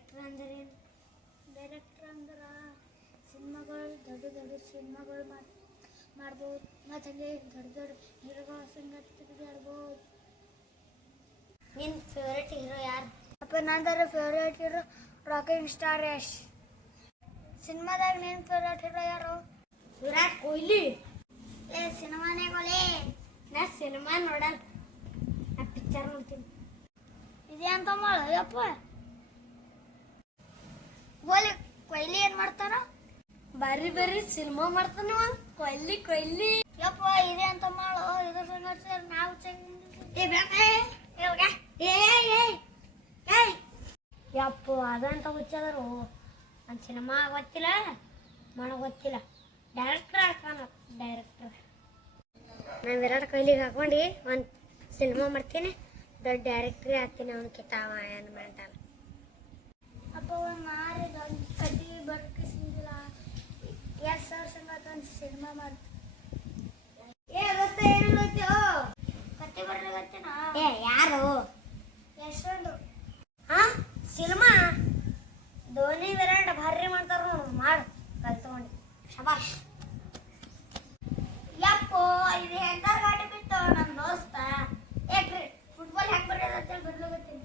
Director ಅಂದ್ರೆ director ಅಂದ್ರೆ ಸಿನಿಮಾಗಳು ದೊಡ್ಡ ದೊಡ್ಡ ಸಿನಿಮಾಗಳು ಮಾಡ್ಬೋದು ಮತ್ತು ಹಂಗೆ ದೊಡ್ಡ ದೊಡ್ಡ ಹೀರೋಗಳ ಸಂಗಡ ತಿರುಗಾಡ್ಬೋದು. ನಿನ್ನ ಫೇವ್ರೇಟ್ ಹೀರೋ ಯಾರು? ಅಪ್ಪ ನಂದರ favourite hero rocking star Yash. ಸಿನಿಮಾದಾಗ ನಿನ್ನ ಫೇವ್ರೇಟ್ ಹೀರೋ ಯಾರು? ವಿರಾಟ್ ಕೊಹ್ಲಿ. ಸಿನಿಮಾನೇ ಕೊಹ್ಲಿ. ನಾ ಸಿನಿಮಾ ನೋಡಲ್ಲ, ನಾ ಪಿಕ್ಚರ್ ನೋಡ್ತೀನಿ. ಇದೇ ಅಂತ ಮಾಡ ಯಪ್ಪ. ಗೋಲಿ ಕೊಹ್ಲಿ ಏನು ಮಾಡ್ತಾನ? ಬರ್ರಿ ಸಿನಿಮಾ ಮಾಡ್ತಾನ ಕೊಹ್ಲಿ. ಯಪ್ಪ ಇದೆ ಅಂತ ಮಾಡು. ಇದ್ರ ಸಂಗಡ ನಾವು ಯಪ್ಪ ಅದಂತ ಹುಚ್ಚದರು. ಒಂದು ಸಿನಿಮಾ ಗೊತ್ತಿಲ್ಲ, ಗೊತ್ತಿಲ್ಲ. ಡೈರೆಕ್ಟರ್ ಆಗ್ತಾನ ಡೈರೆಕ್ಟರ್. ನಾನು ವಿರಾಟ್ ಕೊಹ್ಲಿಗೆ ಹಾಕೊಂಡು ಒಂದು ಸಿನಿಮಾ ಮಾಡ್ತೀನಿ, ದೊಡ್ಡ ಡೈರೆಕ್ಟ್ರೇ ಆಗ್ತೀನಿ. ಅವನು ಕಿತ್ತಾವ ಏನು ಮಾಡಲ್ಲ. ಅಪ್ಪ ಒಂದು ಮಾರಿ ದೊಡ್ಡ ಕಡ್ಡಿ ಬಡ್ಕಿಸಿಲ್ಲ. ಎಷ್ಟು ಸಾವಿರ ಸಂಗತ ಒಂದು ಸಿನಿಮಾ ಮಾಡ್ತೀನಿ. ಏನು ನೋಡ್ತೀವೋ ಕತ್ತಿ ಬರ್ಲಿಗತ್ತೇನ? ಯಾರು? ಎಷ್ಟೊಂದು ಸಿನಿಮಾ ಧೋನಿ ವಿರಾಟ್ ಭಾರಿ ಮಾಡ್ತಾರ ನೋಡು. ಮಾಡು ಕಲ್ತ್ಕೊಂಡು ಶಬಾಷ್. ಯಪ್ಪೋ ಇದು ಹೆಂಗ ಗಾಡಿ ಬಿತ್ತು ನಮ್ಮ ದೋಸ್ತ. ಏಕ್ರಿ ಫುಟ್ಬಾಲ್ ಹೆಂಗೆ ಬರೋದಂತೇಳಿ ಬರ್ಲಿಗತ್ತೀನಿ.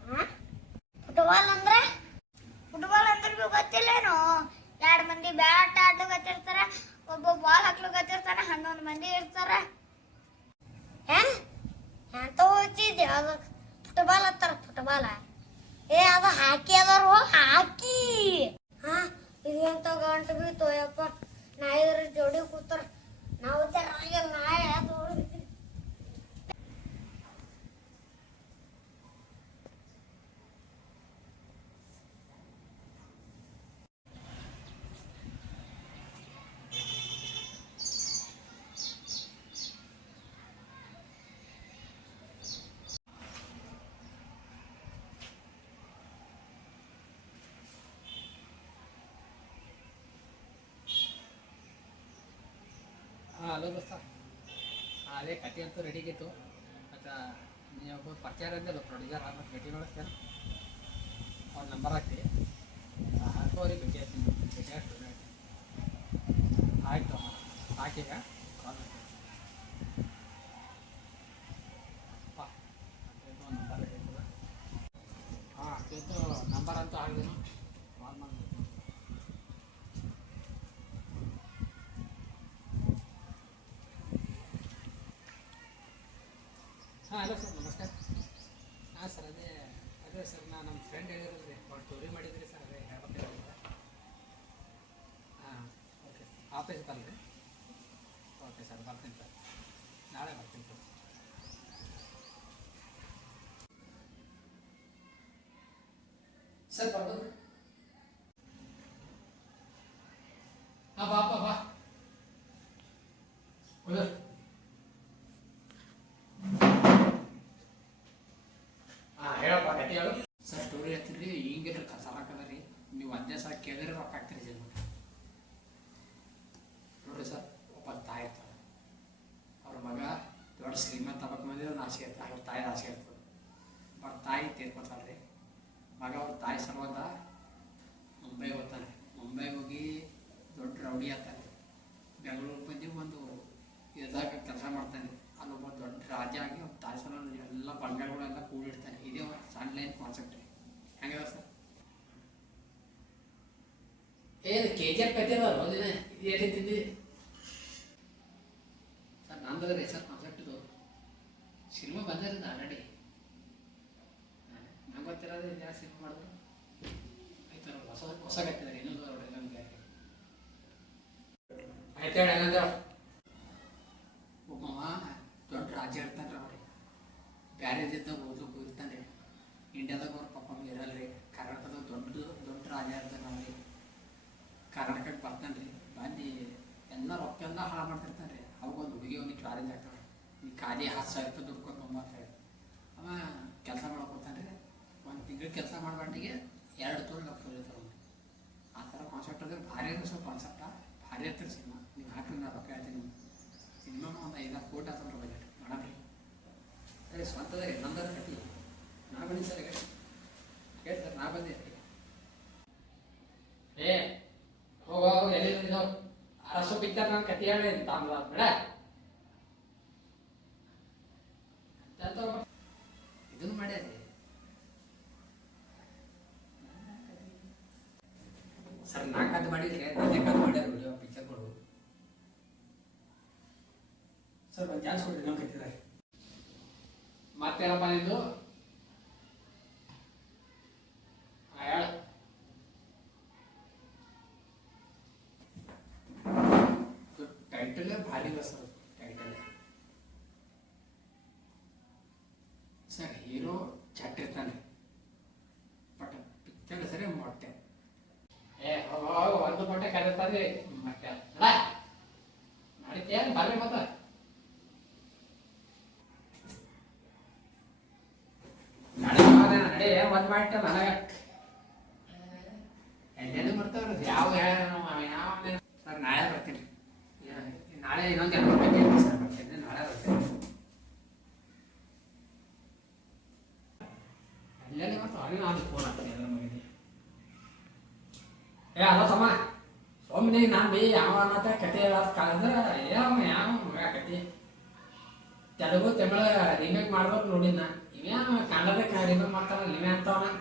ಫುಟ್ಬಾಲ್ ಅಂದ್ರೆ ಭೀ ಗೊತ್ತಿಲ್ಲೇನು? 2 ಮಂದಿ ಬ್ಯಾಟ್ ಆಡ್ಲಿಕತ್ತಿರ್ತಾರ, ಒಬ್ಬ ಬಾಲ್ ಹಾಕ್ಲಿಕತ್ತಿರ್ತಾನ, 11 ಮಂದಿ ಇರ್ತಾರ. ಎಂತ ಹೋಗ್ತಿದ್ದೆ ಅದು ಫುಟ್ಬಾಲ್ ಹತ್ತಾರ. ಫುಟ್ಬಾಲ ಅದು ಹಾಕಿ ಅದಾರು ಹಾಕಿ. ಇದು ಎಂತ ಗಂಟು ಬಿ ತೋಯಪ್ಪ. ನಾಯಿದ್ರ ಜೋಡಿ ಕೂತಾರ. ನಾವು ನಾಯಿ ಅದು ಹಲೋ ದೋಸ್ತ, ಅದೇ ಕತೆ ಅಂತೂ ರೆಡಿ ಆಗಿತ್ತು. ಮತ್ತು ನೀವು ಪರಿಚಯ ಅಂದಲ್ಲ ಪ್ರೊಡ್ಯೂಸರ್ ಆಗ್ಬೇಕು, ಭೇಟಿ ನೋಡಿಸ್ತೇನೆ. ಅವ್ನ ನಂಬರ್ ಹಾಕ್ತಿ ಹಾಕೋರಿಗೆ ಭೇಟಿ ಆಗ್ತೀನಿ. ಭೇಟಿ ಆಗ್ತದೆ ಆಯಿತು. ಹಾಕೀಗ ಕಾಲ್ ಮಾಡ್ತೀನಿ. ನಂಬರ್ ಬೇಕಾಗ್ತದೆ. ನಂಬರ್ ಅಂತೂ ಹಾಕಿದೀನಿ. ಕಾಲ್ ಮಾಡಿ. ಹಲೋ ಸರ್, ನಮಸ್ಕಾರ. ಸರ್ ಅದೇ ಸರ್, ನಾನು ನಮ್ಮ ಫ್ರೆಂಡ್ ಹೇಳಿದ್ರಿ, ಅವ್ರು ಸ್ಟೋರಿ ಮಾಡಿದ್ರಿ ಸರ್. ಅದೇ ಹೇಳ್ಬೇಕಾಗಿಲ್ಲ. ಓಕೆ. ಆಫೀಸ್ ಬರಲಿ. ಓಕೆ ಸರ್, ಬರ್ತೀನಿ ಸರ್. ನಾಳೆ ಬರ್ತೀನಿ ಸರ್. ಬರ್ಬೋದು? ಬಾ ಹೇಳಪ್ಪ ಗಟ್ಟಿ ಹೇಳು ಸರ್. ಸ್ಟೋರಿ ಹೇಳ್ತೀರಿ ಹಿಂಗಿರ ಸಾಕದ ರೀ. ನೀವು ಒಂದೇ ಸಲ ಕೇಳಿದ್ರೆ ರೊಕ್ಕ ಹಾಕ್ತೀರಿ ಜನ. ನೋಡ್ರಿ ಸರ್, ಒಬ್ಬ ತಾಯಿ ಇರ್ತಾರೆ. ಅವ್ರ ಮಗ ದೊಡ್ಡ ಶ್ರೀಮಂತ ಆಗ್ಬೇಕು ಮಂದಿ ಒಂದು ಆಸೆ ಇರ್ತದೆ. ಅವ್ರ ತಾಯಿ ಆಸೆ ಇರ್ತದೆ. ಅವ್ರ ತಾಯಿ ತೀರ್ಕೊತಾಳೆ ರೀ. ಮಗ ಅವ್ರ ತಾಯಿ ಸಲುವಾಗ ಮುಂಬೈಗೆ ಹೋಗ್ತಾನೆ. ಮುಂಬೈಗೆ ಹೋಗಿ ದೊಡ್ಡ ರೌಡಿ ಆಗ್ತಾನೆ. ಬೆಂಗಳೂರು ಬಂದು ಒಂದು ಇದಾಗ ಕೆಲಸ ಮಾಡ್ತಾನೆ. ಅಲ್ಲೊಬ್ಬ ದೊಡ್ಡ ರಾಜ ಆಗಿ ಅವ್ರ ತಾಯಿ ಸಲ ಎಲ್ಲ ಬಂಗಾರಗಳೆಲ್ಲ ಕೂಡಿಡ್ತಾನೆ. ಇದೇ ಒಂದು ಸಣ್ಣ ಲೈನ್ ಕಾನ್ಸೆಪ್ಟ್ ರೀ. ಹೆಂಗದ ಸರ್? ಏನು KGF ಕೈತಿಲ್ಲ ಒಂದಿನ ಇದು ಹೇಳಿದ್ದಿದ್ದಿ ಸರ್. ನಂದದ್ರಿ ಸರ್ ಕಾನ್ಸೆಪ್ಟ್. ಇದು ಸಿನಿಮಾ ಬಂದಿರೋದು ಆಲ್ರೆಡಿ. ನಂಗೆ ಗೊತ್ತಿರೋದು ಇದು ಯಾವ ಸಿನಿಮಾ ಮಾಡಿದ್ರು ಆಯ್ತು. ಹೊಸ ಗತ್ತಿದ್ದಾರೆ ಇನ್ನೊಂದು ನೋಡಿ ನಮಗೆ ಆಯ್ತು. ಹೇಳಿ ಏನಂದ್ರೆ ಒಬ್ಬವ ದೊಡ್ಡ ರಾಜ್ಯ ಇರ್ತಾನೆ ರೀ. ಅವ್ರಿಗೆ ಬ್ಯಾರೇಜಿದ್ದಾಗ ಓದ್ಲಿಕ್ಕೆ ಹೋಗಿರ್ತಾನೆ ರೀ. ಇಂಡಿಯಾದಾಗ ಅವ್ರ ಪಾಪ ಇರಲ್ಲ ರೀ. ಕರ್ನಾಟಕದಾಗ ದೊಡ್ಡ ರಾಜ ಇರ್ತಾನೆ. ಅವ್ರಿಗೆ ಕರ್ನಾಟಕಕ್ಕೆ ಬರ್ತಾನೆ ರೀ. ಬಂದು ಎಲ್ಲ ರೊಕ್ಕ ಎಲ್ಲ ಹಾಳು ಮಾಡ್ತಿರ್ತಾನೆ ರೀ. ಅವಾಗೊಂದು ಹುಡುಗಿ ಅವನಿಗೆ ಚಾಲೆಂಜ್ ಆಗ್ತಾನೆ. ಈ ಖಾಲಿ 10,000 ರೂಪಾಯಿ ದುಡ್ಕೊಂಡು ಬಂಬಂತೇಳಿ ಅವ ಕೆಲಸ ಮಾಡ್ಕೊತಾನೆ ರೀ. ಒಂದು ತಿಂಗಳು ಕೆಲಸ ಮಾಡಬಟ್ಟಿಗೆ 2 ತೊಲೆ ಲಕ್ಷ ಇರ್ತಾರೆ. ಆ ಥರ ಕಾನ್ಸೆಪ್ಟ್ ಅಂದ್ರೆ ಭಾರಿ ಅಂದ್ರೆ ಸ್ವಲ್ಪ ಕಾನ್ಸೆಪ್ಟ ಭಾರಿ ಇರ್ತಾರೆ ಸಿನಿಮಾ. ನೀವು ಹಾಕಿ ನಾನು ರೊಕ್ಕ ಹೇಳ್ತೀನಿ. ಇನ್ನೊಂದು ಒಂದು 5-6 ಕೋಟಿ ಆಗ್ತದೆ ಬಜೆಟ್ ಮಾಡಮ್ರಿ. ಸರಿ ಸ್ವಂತದ ರೀ. ನಂದರ ಕಟ್ಟಿ ನಾ ಬಂದಿ ಸರ್. ಹೇಳಿ ಸರ್, ನಾ ಬಂದೆ. ಕತೆ ಹೇಳಿ ತಾಮ್ರ ಬೇಡ ಇದನ್ನು ಮಾಡ್ಯಾರಿ ಸರ್ ನಾ ಕದ್ದು ಮಾಡಿದ್ರೆ ನನ್ನೇ ಕದ್ದು ಮಾಡ್ಯಾರ ವಿಡಿಯೋ ಪಿಕ್ಚರ್ಗಳು ಸರ್ ಒಂದು ಚಾನ್ಸ್ ಕೊಡಿ ನಾವು ಕತ್ತಿದ್ದಾರೆ ಮತ್ತೇನಪ್ಪ ನಿಂದು ಹೇಳ ಟೈಟಲ್ ಭಾರಿ ಇದೆ ಸರ್ ಟೈಟಲ್ ಸರ್ ಹೀರೋ ಚಟ್ ಇರ್ತಾನೆ ಬಟ್ ಪಿಕ್ಚರ್ ಸರಿ ಮೊಟ್ಟೆ ಒಂದು ಮೊಟ್ಟೆ ಕರೀತಾರೆ ಮೊಟ್ಟೆ ಅಲ್ಲ ನಡೀತೀಯ ಬರ್ರಿ ಮತ್ತ ನಡೆ ಒಂದ್ ಮಾಡಿಟ್ಟ ನನಗ ಎಲ್ಲೆಲ್ಲಿ ಬರ್ತಾವ್ರ ಯಾವ ಯಾವ ಸರ್ ನಾಳೆ ಬರ್ತೀನಿ ನಾಳೆ ಇನ್ನೊಂದು 2 ಗಂಟೆಗೆ ಸರ್ ಬರ್ತೀನಿ ನಾಳೆ ಬರ್ತೀನಿ ಎಲ್ಲೆಲ್ಲಿ ಬರ್ತಾವ ಅವ್ರಿಗೆ ನಾನು ಫೋನ್ ಹಾಕ್ತೀನಿ ಎಲ್ಲ ಮುಗಿದಿ ಅಲ್ಲ ತಮ್ಮ ಒಮ್ಮೆ ನಾನು ಬಿ ಯಾವ ಅನ್ನತ್ತ ಕತೆ ಹೇಳೋದು ಕಾಲಂದ್ರೆ ಯಾವ ಮಗ ಕತೆ ತೆಲುಗು ತಮಿಳ ರಿಮೇಕ್ ಮಾಡ್ಬೇಕು ನೋಡಿನ ಇವ್ಯಾವ ಕನ್ನಡದ ರಿಮೇಕ್ ಮಾಡ್ತಾರ ನೀವೇ ಅಂತವನ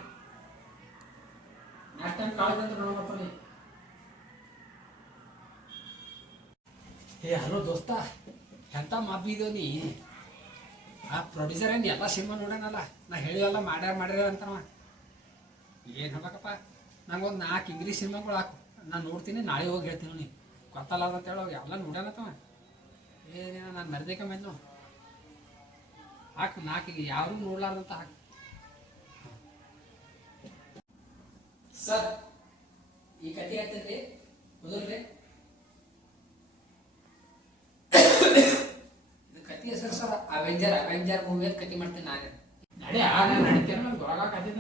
ನೆಕ್ಸ್ಟ್ ಟೈಮ್ ಕಾಲೇಜ್ ಅಂತ ನೋಡ್ಬರ್ತಾನೆ ಹಲೋ ದೋಸ್ತ ಎಂತ ಮಾಬಿದೋ ನೀ ಆ ಪ್ರೊಡ್ಯೂಸರ್ ಏನು ಎಲ್ಲ ಸಿನಿಮಾ ನೋಡ್ಯಾನಲ್ಲ ನಾ ಹೇಳಿವಲ್ಲ ಮಾಡ್ಯಾರ ಅಂತವ ಏನು ಹೇಳ್ಬೇಕಪ್ಪ ನಂಗೊಂದು 4 ಇಂಗ್ಲೀಷ್ ಸಿನಿಮಾಗಳು ಹಾಕು ನಾನು ನೋಡ್ತೀನಿ ನಾಳೆ ಹೋಗಿ ಹೇಳ್ತೀನಿ ನೀ ಗೊತ್ತಲ್ಲ ಅಂತ ಹೇಳೋ ಎಲ್ಲ ನೋಡ್ಯಾನತ್ತವ ಏನೇನ ನಾನು ಮರ್ದೇಕ ಮೇನು ಹಾಕು 4 ಯಾರು ನೋಡ್ಲಾರ್ದಂತ ಹಾಕು ಸರ್ ಈ ಕತೆ ಹೇಳ್ತಿದ್ರಿ ಕುದುರ್ರಿ ಇದು ಕತೆ ಹೆಸರು ಸರ್ ಅವೆಂಜರ್ ಮೂವಿ ಅಂತ ಕತೆ ಮಾಡ್ತೀನಿ ನಾನೇ ನಡೆ ಆ ನಾನು ನಡಿತೇನೆ ನಂಗೆ ದೊಡ್ಡ ಕತೆ